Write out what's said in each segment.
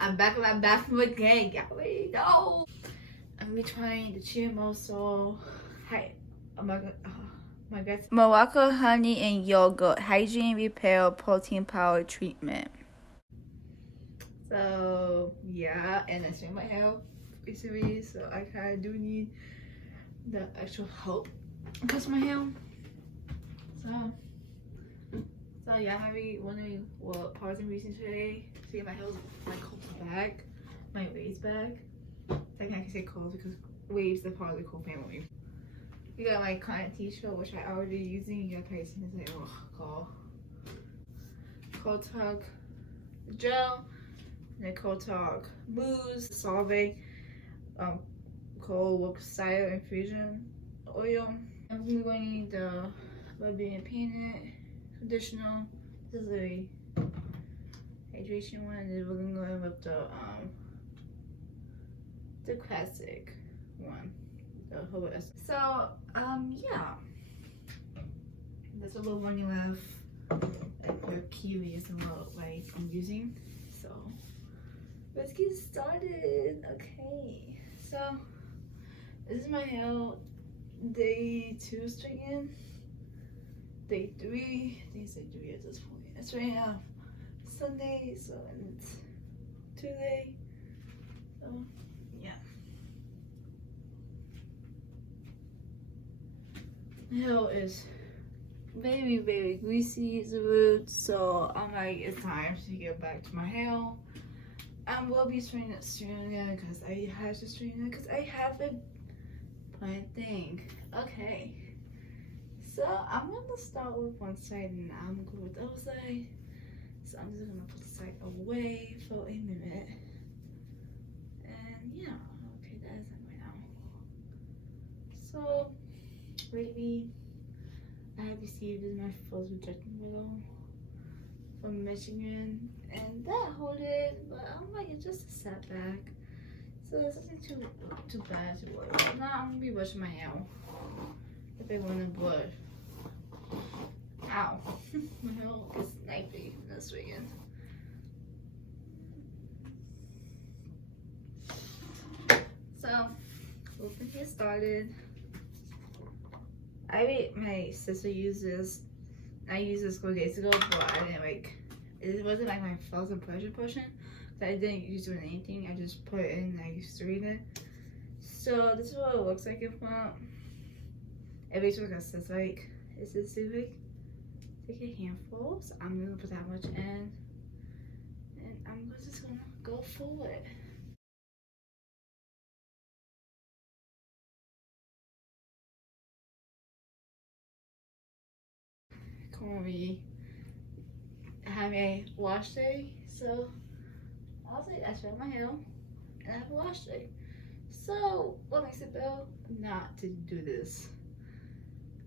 I'm back in my bathroom again. Y'all already know. I'm gonna be trying the Shea Moisture. Hi. Oh my god. Oh my god. Manuka honey and yogurt hygiene repair protein power treatment. So yeah, and I strained my hair recently, so I kind of do need the actual help because my hair. So yeah, I might be wondering what parts I'm using today. See, my hair's like combed back, my waves back. Technically, I can say curls because waves are part of the cool family. You got my cotton t-shirt, which I already using. You got probably seen this like cold talk gel, and then cold talk mousse, solvay, cold work cider infusion oil. I'm going to need the rubbing and peanut conditioner. This is a hydration one, and then we're gonna go in with the classic one, the whole. So yeah, that's what we're running with. Like we're curious about like I'm using. So let's get started. Okay, so this is my hair day 2 straightening. Day 3, I think it's day 3 at this point. It's right now Sunday, so it's Tuesday. So yeah. My hair is very greasy as a root, so I'm like, it's time to get back to my hair. I will be straightening it soon because I have to straighten it because I have a plain thing. Okay. So I'm gonna start with one side and I'm gonna go with the other side. So I'm just gonna put the side away for a minute. And yeah, okay, that is it right now. So lately I have received my first rejection letter from Michigan, and that hold it, but I'm like, it's just a setback. So there's nothing too bad to worry about. Now I'm gonna be brushing my hair if I wanna brush. Ow. My hair is nappy this weekend. So, we're gonna get started. My sister used this. I used this a couple days ago, but I didn't like, it wasn't like my first impression portion. So I didn't use it with anything. I just put it in and I used to read it. So this is what it looks like in front. It basically says like, it's just like, take a handful, so I'm gonna put that much in, and I'm just gonna go for it. Currently have a wash day, so I'll say I shave my hair and I have a wash day. So what makes it better not to do this?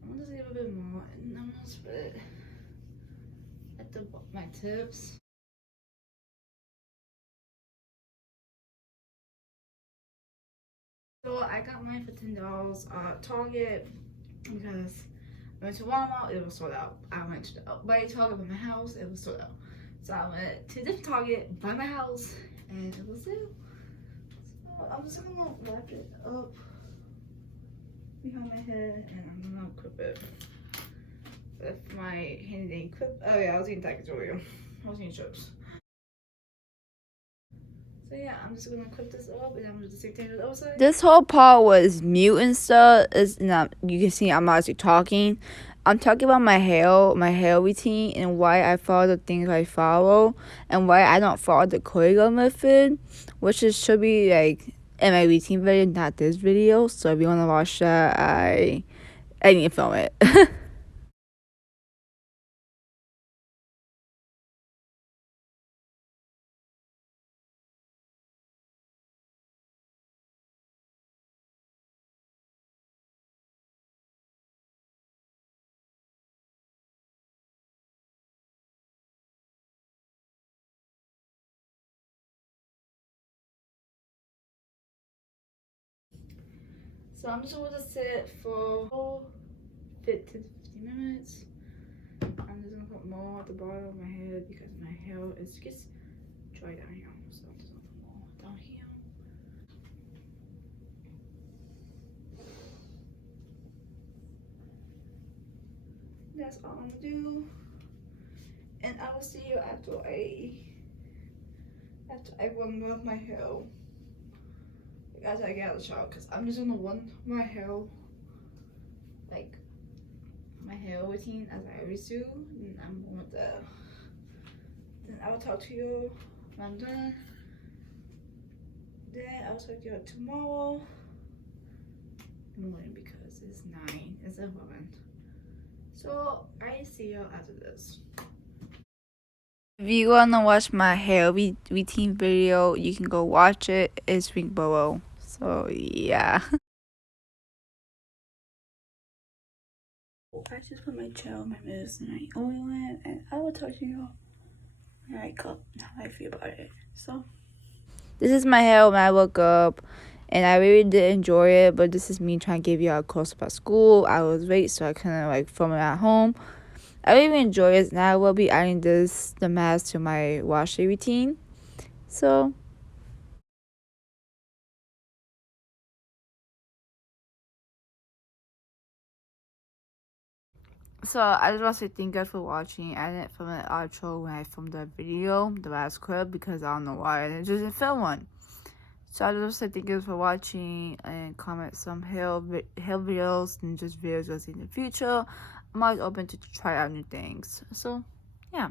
I'm gonna just give a bit more, and I'm gonna spread it at my tips. So I got mine for $10 Target because I went to Walmart, it was sold out. I went to the by Target by my house, it was sold out. So I went to the Target by my house and it was there. So I'm just gonna wrap it up behind my head and I'm gonna clip it with my handy clip. Oh yeah, I was eating package oil. I was eating chips. So yeah, I'm just gonna clip this up and I'm gonna just take it to the other side. This whole part was mute and stuff. It's not, you can see I'm not actually talking. I'm talking about my hair routine and why I follow the things I follow and why I don't follow the Quiroz method, which is should be like in my routine video, not this video. So if you wanna watch that, I need to film it. So I'm just gonna sit for 10 to 15 minutes. I'm just gonna put more at the bottom of my head because my hair gets dry down here. So I'm just gonna that's all I'm gonna do. And I will see you after I run with my hair. After I get out of the shower, because I'm just gonna run my hair, like my hair routine as I always do. And I'm going to, then I will talk to you when I'm done. Then I will talk to you tomorrow morning because it's 9, it's 11. So I see you after this. If you wanna watch my hair routine video, you can go watch it. It's linked below. So yeah. I just put my gel, my mist, and my oil in, and I will talk to you when I how I feel about it. So this is my hair when I woke up, and I really did enjoy it. But this is me trying to give you a close up at school. I was late, so I kind of like film it at home. I really enjoy it, and I will be adding the mask to my wash day routine. So I just want to say thank you guys for watching. I didn't film an outro when I filmed the video, the last clip, because I don't know why I didn't film one. So I just want to say thank you guys for watching, and comment some hair videos and just videos you'll see in the future. I'm always open to try out new things. So yeah.